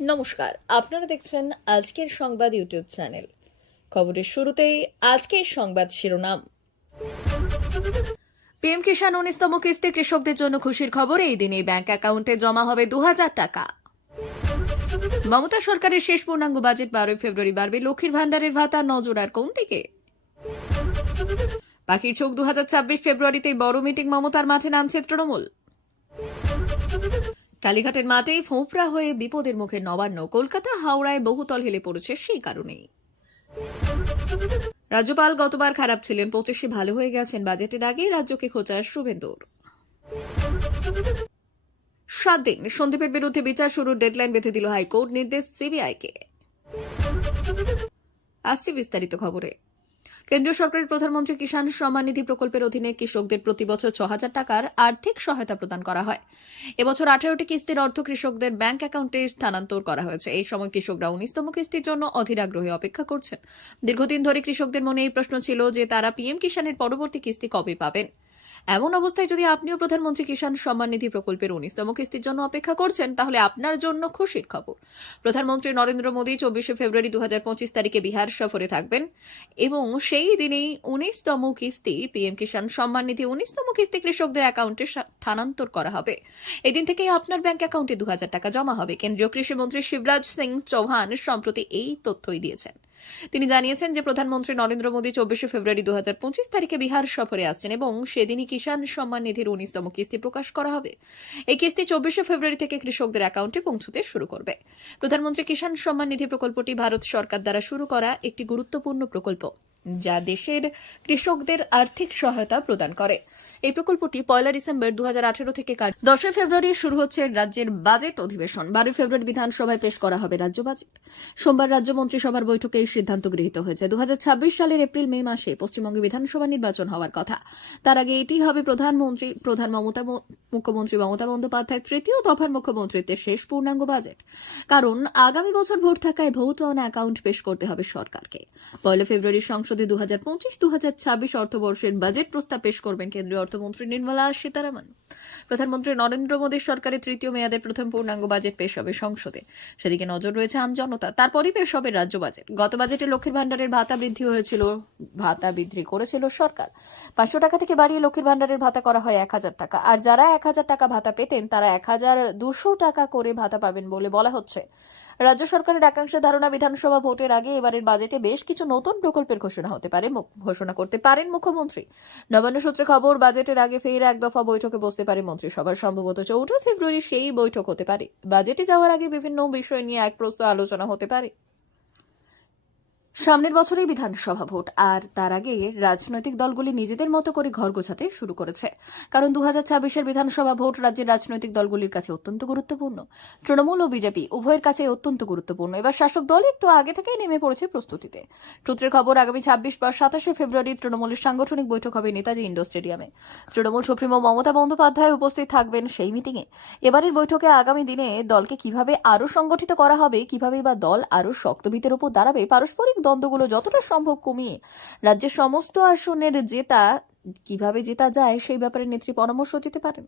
নমস্কার, আপনারা দেখছেন আজকের সংবাদ ইউটিউব চ্যানেল। খবরের শুরুতেই আজকের সংবাদ শিরোনাম। পিএম কিষাণ উনিশতম কিস্তি কৃষকদের জন্য খুশির খবর, এই দিনে ব্যাংক অ্যাকাউন্টে জমা হবে দু হাজার টাকা। মমতা সরকারের শেষ পূর্ণাঙ্গ বাজেট বারোই ফেব্রুয়ারি বাড়বে লক্ষ্মীর ভান্ডারের ভাতা নজর আর কোন দিকে? পাখির চোখ দু ফেব্রুয়ারিতে বড় মিটিং, মমতার মাঠে নামছে তৃণমূল। কালীঘাটের মাঠেই ফোঁপড়া হয়ে বিপদের মুখে নবান্ন, কলকাতা হাওড়ায় বহুতল হেলে পড়েছে সেই কারণেই। রাজ্যপাল গতবার খারাপ ছিলেন, পঁচিশে ভালো হয়ে গেছেন বাজেটের আগে, রাজ্যকে খোঁচার শুভেন্দুর। সাত দিন, সন্দীপের বিরুদ্ধে বিচার শুরুর ডেডলাইন বেঁধে দিল হাইকোর্ট নির্দেশ সিবিআইকে। আসছে বিস্তারিত খবরে। কেন্দ্রীয় সরকারের প্রধানমন্ত্রী কিষাণ সম্মান নিধি প্রকল্পের অধীনে কৃষকদের প্রতি বছর ছ হাজার টাকার আর্থিক সহায়তা প্রদান করা হয়। এবছর আঠারোটি কিস্তির অর্থ কৃষকদের ব্যাংক অ্যাকাউন্টে স্থানান্তর করা হয়েছে। এই সময় কৃষকরা উনিশতম কিস্তির জন্য অধীর আগ্রহে অপেক্ষা করছেন। দীর্ঘদিন ধরে কৃষকদের মনে এই প্রশ্ন ছিল যে তারা পিএম কিষাণের পরবর্তী কিস্তি কবে পাবেন? এমন অবস্থায় যদি আপনিও প্রধানমন্ত্রী কিষাণ সম্মান নিধি প্রকল্পের উনিশতম কিস্তির জন্য অপেক্ষা করছেন, তাহলে আপনার জন্য খুশির খবর। প্রধানমন্ত্রী নরেন্দ্র মোদী চব্বিশে ফেব্রুয়ারি দুহাজার পঁচিশ তারিখে বিহার সফরে থাকবেন এবং সেই দিনেই উনিশতম কিস্তি, পিএম কিষাণ সম্মান নিধি উনিশতম কিস্তি কৃষকদের অ্যাকাউন্টে স্থানান্তর করা হবে। এদিন থেকেই আপনার ব্যাংক অ্যাকাউন্টে দু হাজার টাকা জমা হবে। কেন্দ্রীয় কৃষিমন্ত্রী শিবরাজ সিং চৌহান সম্প্রতি এই তথ্যই দিয়েছেন। তিনি জানিয়েছেন যে প্রধানমন্ত্রী নরেন্দ্র মোদী চব্বিশে ফেব্রুয়ারি দু হাজার পঁচিশ তারিখে বিহার সফরে আসছেন এবং সেদিনই কিষাণ সম্মান নিধির উনিশতম কিস্তি প্রকাশ করা হবে। এই কিস্তি চব্বিশে ফেব্রুয়ারি থেকে কৃষকদের অ্যাকাউন্টে পৌঁছতে শুরু করবে। প্রধানমন্ত্রী কিষাণ সম্মান নিধি প্রকল্পটি ভারত সরকার দ্বারা শুরু করা একটি গুরুত্বপূর্ণ প্রকল্প। যা দেশের কৃষকদের আর্থিক সহায়তা প্রদান করে। এই প্রকল্পটি পয়লা ডিসেম্বর দু হাজার আঠারো থেকে দশই ফেব্রুয়ারি শুরু হচ্ছে রাজ্যের বাজেট অধিবেশন। বারোই ফেব্রুয়ারি বিধানসভায় পেশ করা হবে রাজ্য বাজেট। সোমবার রাজ্য মন্ত্রিসভার বৈঠকে এই সিদ্ধান্ত গৃহীত হয়েছে। দুই হাজার ছাব্বিশ সালের এপ্রিল মে মাসে পশ্চিমবঙ্গে বিধানসভা নির্বাচন হওয়ার কথা। তার আগে এটি হবে প্রধানমন্ত্রী, প্রধান মমতা মুখ্যমন্ত্রী মমতা বন্দ্যোপাধ্যায়ের তৃতীয় দফার মুখ্যমন্ত্রীত্বের শেষ পূর্ণাঙ্গ বাজেট। কারণ আগামী বছর ভোট থাকায় ভোট অন অ্যাকাউন্ট পেশ করতে হবে সরকারকে। পয়লা ফেব্রুয়ারি সংসদে দু হাজার পঁচিশ দু হাজার ছাব্বিশ অর্থবর্ষের বাজেট প্রস্তাব পেশ করবেন কেন্দ্রীয় অর্থমন্ত্রী নির্মলা সীতারামন। প্রধানমন্ত্রী নরেন্দ্র মোদীর সরকারের তৃতীয় মেয়াদের প্রথম পূর্ণাঙ্গ বাজেট পেশ হবে সংসদে। সেদিকে নজর রয়েছে আমজনতা তারপরই পেশ হবে রাজ্য বাজেট গত বাজেটে লক্ষ্মীর ভান্ডারের ভাতা বৃদ্ধি হয়েছিল, ভাতা বৃদ্ধি করেছিল সরকার। পাঁচশো টাকা থেকে বাড়িয়ে লক্ষ্মীর ভান্ডারের ভাতা করা হয় এক হাজার টাকা। আর যারা এক হাজার টাকা ভাতা পেতেন, তারা এক হাজার দুশো টাকা করে ভাতা পাবেন বলে বলা হচ্ছে। রাজ্য সরকারের একাংশের ধারণা বিধানসভা ভোটের আগে এবারের বাজেটে বেশ কিছু নতুন প্রকল্পের ঘোষণা হতে পারে ঘোষণা করতে পারেন মুখ্যমন্ত্রী। নবান্ন সূত্রে খবর, বাজেটের আগে ফের এক দফা বৈঠকে বসতে পারে মন্ত্রিসভার সম্ভবত চৌঠা ফেব্রুয়ারি সেই বৈঠক হতে পারে। বাজেটে যাওয়ার আগে বিভিন্ন বিষয় নিয়ে এক প্রস্ত আলোচনা হতে পারে। সামনের বছরেই বিধানসভা ভোট, আর তার আগে রাজনৈতিক দলগুলি নিজেদের মতো করে ঘর গোছাতে শুরু করেছে। কারণ দু হাজার বিধানসভা ভোট রাজ্যের রাজনৈতিক দলগুলির কাছে অত্যন্ত গুরুত্বপূর্ণ। তৃণমূল ও বিজেপি উভয়ের কাছে অত্যন্ত গুরুত্বপূর্ণ। এবার শাসক দল একটু আগে থেকেই নেমে পড়েছে প্রস্তুতিতে। সূত্রের খবর, আগামী ছাব্বিশ বা সাতাশে ফেব্রুয়ারি তৃণমূলের সাংগঠনিক বৈঠক হবে নেতাজি ইন্ডোর স্টেডিয়ামে। তৃণমূল সুপ্রিমো মমতা বন্দ্যোপাধ্যায় উপস্থিত থাকবেন সেই মিটিংয়ে। এবারের বৈঠকে আগামী দিনে দলকে কীভাবে আরও সংগঠিত করা হবে কীভাবে বা দল আরও শক্তভিতের উপর দাঁড়াবে, পারস্পরিক দ্বন্দ্বগুলো যতটা সম্ভব কমিয়ে রাজ্যের সমস্ত আসনের জেতা কীভাবে জেতা যায় সেই ব্যাপারে নেত্রী পরামর্শ দিতে পারেন।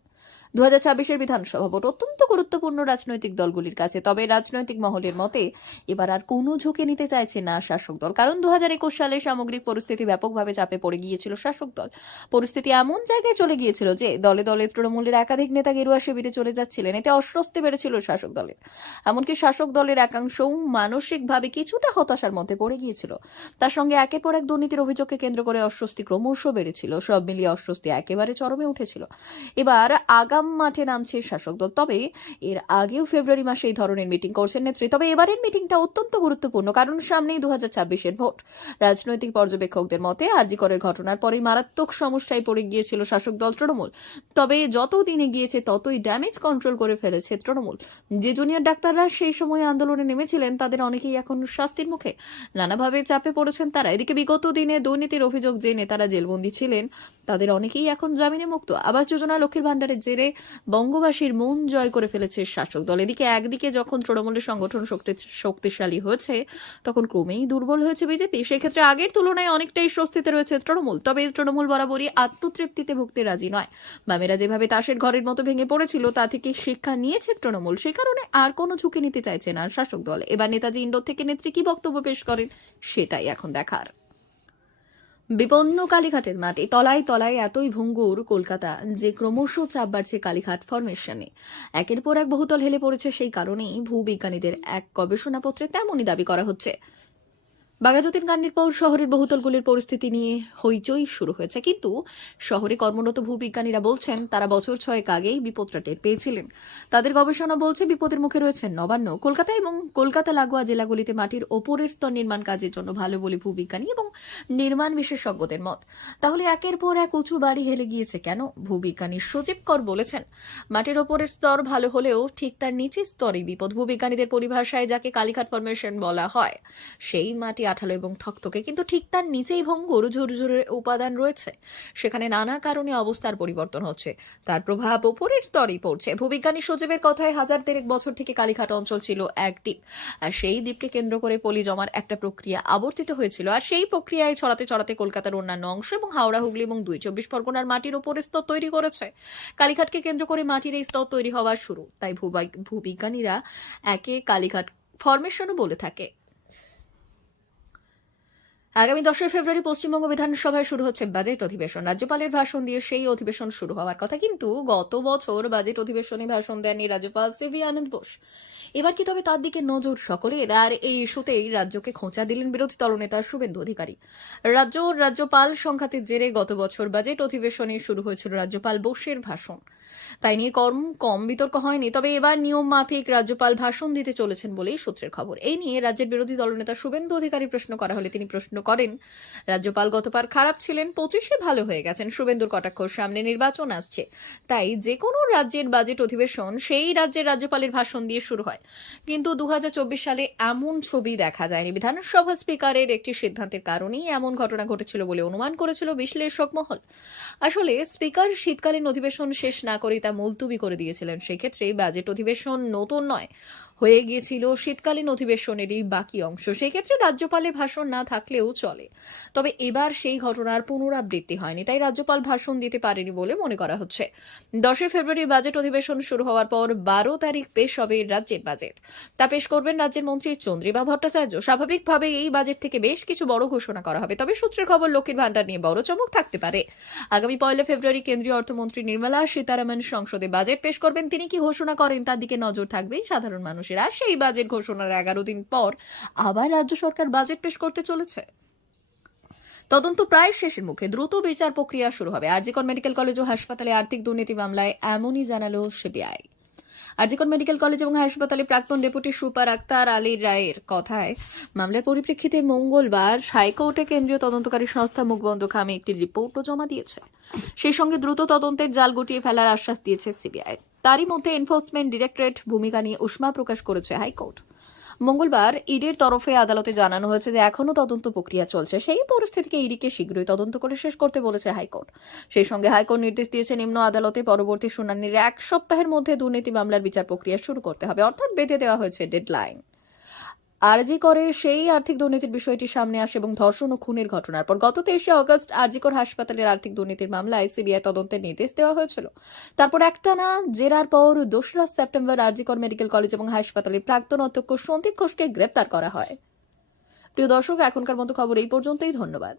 দু হাজার ছাব্বিশের বিধানসভা ভোট অত্যন্ত গুরুত্বপূর্ণ রাজনৈতিক দলগুলির কাছে। তবে রাজনৈতিক মহলের মতে, এবার আর কোনো ঝুঁকি নিতে চাইছে না শাসক দল। কারণ দু হাজার একুশ সালে সামগ্রিক পরিস্থিতি ব্যাপকভাবে চাপে পড়ে গিয়েছিল শাসক দল। পরিস্থিতি এমন জায়গায় চলে গিয়েছিল যে, দলে দলে তৃণমূলের একাধিক নেতা গেরুয়া শিবিরে চলে যাচ্ছিলেন। এতে অস্বস্তি বেড়েছিল শাসক দলের। এমনকি শাসক দলের একাংশও মানসিকভাবে কিছুটা হতাশার মধ্যে পড়ে গিয়েছিল। তার সঙ্গে একের পর এক দুর্নীতির অভিযোগকে কেন্দ্র করে অস্বস্তি ক্রমশ বেড়েছিল। সব মিলিয়ে অস্বস্তি একেবারে চরমে উঠেছিল। এবার আগাম মাঠে নামছে শাসক দল। তবে এর আগেও ফেব্রুয়ারি মাসে এই ধরনের মিটিং করছেন নেত্রী। তবে এবারের মিটিংটা অত্যন্ত গুরুত্বপূর্ণ, কারণ সামনেই দু হাজার ভোট। রাজনৈতিক পর্যবেক্ষকদের মতে আরজিকরের ঘটনার পরেই মারাত্মক সমস্যায় পড়ে গিয়েছিল শাসক দল তৃণমূল। তবে যত দিনে গিয়েছে ততই ড্যামেজ কন্ট্রোল করে ফেলেছে তৃণমূল। যে জুনিয়র ডাক্তাররা সেই সময় আন্দোলনে নেমেছিলেন, তাদের অনেকেই এখন শাস্তির মুখে। নানাভাবে চাপে পড়েছেন তারা। এদিকে বিগত দিনে দুর্নীতির অভিযোগ যে নেতারা জেলবন্দী ছিলেন। তাদের অনেকেই এখন জামিনে মুক্ত আবাস যোজনা লক্ষ্মীর ভাণ্ডারের জেরে বঙ্গবাসীর মন জয় করে ফেলেছে শাসক দল। এদিকে একদিকে যখন তৃণমূলের সংগঠন শক্তিশালী হয়েছে, তখন ক্রমেই দুর্বল হয়েছে বিজেপি। সেক্ষেত্রে আগের তুলনায় অনেকটাই স্বস্তিতে রয়েছে তৃণমূল। তবে তৃণমূল বরাবরই আত্মতৃপ্তিতে ভুগতে রাজি নয়। বামেরা যেভাবে তাসের ঘরের মতো ভেঙে পড়েছিল, তা থেকে শিক্ষা নিয়েছে তৃণমূল। সে কারণে আর কোনো ঝুঁকি নিতে চাইছে না শাসক দল। এবার নেতাজি ইন্ডোর থেকে নেত্রী কি বক্তব্য পেশ করেন, সেটাই এখন দেখার। বিপন্ন কালীঘাটের মাটি তলায় তলায় এতই ভঙ্গুর কলকাতা যে ক্রমশ চাপ বাড়ছে কালীঘাট ফরমেশনে। একের পর এক বহুতল হেলে পড়েছে সেই কারণেই ভূবিজ্ঞানীদের এক গবেষণাপত্রে তেমনই দাবি করা হচ্ছে। বাঘাযতীন কাণ্ডের পর শহরের বহুতলগুলির পরিস্থিতি নিয়ে হইচই শুরু হয়েছে। কিন্তু শহরে কর্মরত ভূবিজ্ঞানীরা বলছেন, তারা বছর ছয়েক আগেই বিপদটা টের পেয়েছিলেন। তাদের গবেষণা বলছে, বিপদের মুখে রয়েছে নবান্ন কলকাতা এবং কলকাতা লাগোয়া জেলাগুলিতে মাটির ওপরের স্তর নির্মাণ কাজের জন্য ভালো বলে ভূবিজ্ঞানী এবং নির্মাণ বিশেষজ্ঞদের মত। তাহলে একের পর এক উঁচু বাড়ি হেলে গিয়েছে কেন? ভূবিজ্ঞানী সজীব কর বলেছেন, মাটির ওপরের স্তর ভালো হলেও ঠিক তার নিচের স্তরে বিপদ। ভূবিজ্ঞানীদের পরিভাষায় যাকে কালীঘাট ফরমেশন বলা হয়, সেই মাটি আঠালো এবং থকথকে, কিন্তু ঠিক তার নিচেই ভঙ্গুর ঝুরঝুরে উপাদান রয়েছে। সেখানে নানা কারণে অবস্থার পরিবর্তন হচ্ছে। তার প্রভাব ওপরের স্তরেই পড়ছে। ভূবিজ্ঞানী সজীবের কথায় হাজার দেড়েক বছর থেকে কালীঘাট অঞ্চল ছিল এক দ্বীপ। আর সেই দ্বীপকে কেন্দ্র করে পলি জমার একটা প্রক্রিয়া আবর্তিত হয়েছিল। আর সেই প্রক্রিয়ায় ছড়াতে ছড়াতে কলকাতার অন্যান্য অংশ এবং হাওড়া, হুগলি এবং দুই চব্বিশ পরগনার মাটির ওপরে স্তর তৈরি করেছে। কালীঘাটকে কেন্দ্র করে মাটির এই স্তর তৈরি হওয়া শুরু। তাই ভূবিজ্ঞানীরা একে কালীঘাট ফরমেশনও বলে থাকে। আগামী দশই ফেব্রুয়ারি পশ্চিমবঙ্গ বিধানসভায় শুরু হচ্ছে বাজেট অধিবেশন। রাজ্যপালের ভাষণ দিয়ে সেই অধিবেশন শুরু হওয়ার কথা। কিন্তু গত বছর বাজেট অধিবেশনে ভাষণ দেননি রাজ্যপাল সিভি আনন্দ বোস। এবার কি তবে তার দিকে নজর সকলের? আর এই ইস্যুতেই রাজ্যকে খোঁচা দিলেন বিরোধী দলনেতা শুভেন্দু অধিকারী। রাজ্য রাজ্যপাল সংঘাতের জেরে গত বছর বাজেট অধিবেশনে শুরু হয়েছিল রাজ্যপাল বোসের ভাষণ। তাই নিয়ে কম কম বিতর্ক হয়নি। তবে এবার নিয়ম মাফিক রাজ্যপাল ভাষণ দিতে চলেছেন বলেই সূত্রের খবর। এই নিয়ে রাজ্যের বিরোধী দলনেতা শুভেন্দু অধিকারী প্রশ্ন করা হলে তিনি প্রশ্ন করেন। রাজ্যপাল গতবার খারাপ ছিলেন, পঁচিশে ভালো হয়ে গেছেন। শুভেন্দুর কটাক্ষ, সামনে নির্বাচন আসছে। তাই যে কোনো রাজ্যের বাজেট অধিবেশন, সেই রাজ্যের রাজ্যপালের ভাষণ দিয়ে শুরু হয়। কিন্তু দুহাজার চব্বিশ সালে এমন ছবি দেখা যায়নি। বিধানসভা স্পিকারের একটি সিদ্ধান্তের কারণেই এমন ঘটনা ঘটেছিল বলে অনুমান করেছিল বিশ্লেষক মহল। আসলে স্পিকার শীতকালীন অধিবেশন শেষ না করে তা মুলতুবি করে দিয়েছিলেন। সেক্ষেত্রে বাজেট অধিবেশন নতুন নয়। হয়ে গিয়েছিল শীতকালীন অধিবেশনেরই বাকি অংশ। সেক্ষেত্রে রাজ্যপালের ভাষণ না থাকলেও চলে। তবে এবার সেই ঘটনার পুনরাবৃত্তি হয়নি, তাই রাজ্যপাল ভাষণ দিতে পারেনি বলে মনে করা হচ্ছে। দশই ফেব্রুয়ারি বাজেট অধিবেশন শুরু হওয়ার পর বারো তারিখ পেশ হবে রাজ্যের বাজেট। তা পেশ করবেন রাজ্যের মন্ত্রী চন্দ্রিমা ভট্টাচার্য। স্বাভাবিকভাবে এই বাজেট থেকে বেশ কিছু বড় ঘোষণা করা হবে। তবে সূত্রের খবর, লক্ষ্মীর ভান্ডার নিয়ে বড় চমক থাকতে পারে। আগামী পয়লা ফেব্রুয়ারি কেন্দ্রীয় অর্থমন্ত্রী নির্মলা সীতারামন সংসদে বাজেট পেশ করবেন। তিনি কি ঘোষণা করেন, তার দিকে নজর থাকবে সাধারণ মানুষেরা সেই বাজেট ঘোষণার এগারো দিন পর আবার রাজ্য সরকার বাজেট পেশ করতে চলেছে। তদন্ত প্রায় শেষের মুখে। দ্রুত বিচার প্রক্রিয়া শুরু হবে। আরজিকর মেডিকেল কলেজ ও হাসপাতালে আর্থিক দুর্নীতি মামলায় এমনই জানালো সিবিআই। আরজিকর মেডিকেল কলেজ এবং হাসপাতালে প্রাক্তন ডেপুটি সুপার আক্তার আলী রায়ের কথায়, মামলার পরিপ্রেক্ষিতে মঙ্গলবার হাইকোর্টে কেন্দ্রীয় তদন্তকারী সংস্থা মুখবন্ধ খামে একটি রিপোর্টও জমা দিয়েছে। সেই সঙ্গে দ্রুত তদন্তের জাল গুটিয়ে ফেলার আশ্বাস দিয়েছে সিবিআই। তারই মধ্যে এনফোর্সমেন্ট ডিরেক্টরেট ভূমিকা নিয়ে উষ্মা প্রকাশ করেছে হাইকোর্ট। মঙ্গলবার ইডির তরফে আদালতে জানানো হয়েছে যে এখনও তদন্ত প্রক্রিয়া চলছে। সেই পরিস্থিতিকে ইডিকে শীঘ্রই তদন্ত করে শেষ করতে বলেছে হাইকোর্ট। সেই সঙ্গে হাইকোর্ট নির্দেশ দিয়েছে নিম্ন আদালতে পরবর্তী শুনানির এক সপ্তাহের মধ্যে দুর্নীতি মামলার বিচার প্রক্রিয়া শুরু করতে হবে। অর্থাৎ বেঁধে দেওয়া হয়েছে ডেডলাইন আরজি করে সেই আর্থিক দুর্নীতির বিষয়টি সামনে আসে এবং ধর্ষণ ও খুনের ঘটনার পর গত তেইশে অগস্ট আরজিকর হাসপাতালের আর্থিক দুর্নীতির মামলায় সিবিআই তদন্তের নির্দেশ দেওয়া হয়েছিল। তারপর একটানা জেরার পর দোসরা সেপ্টেম্বর আরজিকর মেডিকেল কলেজ এবং হাসপাতালের প্রাক্তন অধ্যক্ষ সন্দীপ ঘোষকে গ্রেপ্তার করা হয়। প্রিয় দর্শক, এখনকার মতো খবর এই পর্যন্তই। ধন্যবাদ।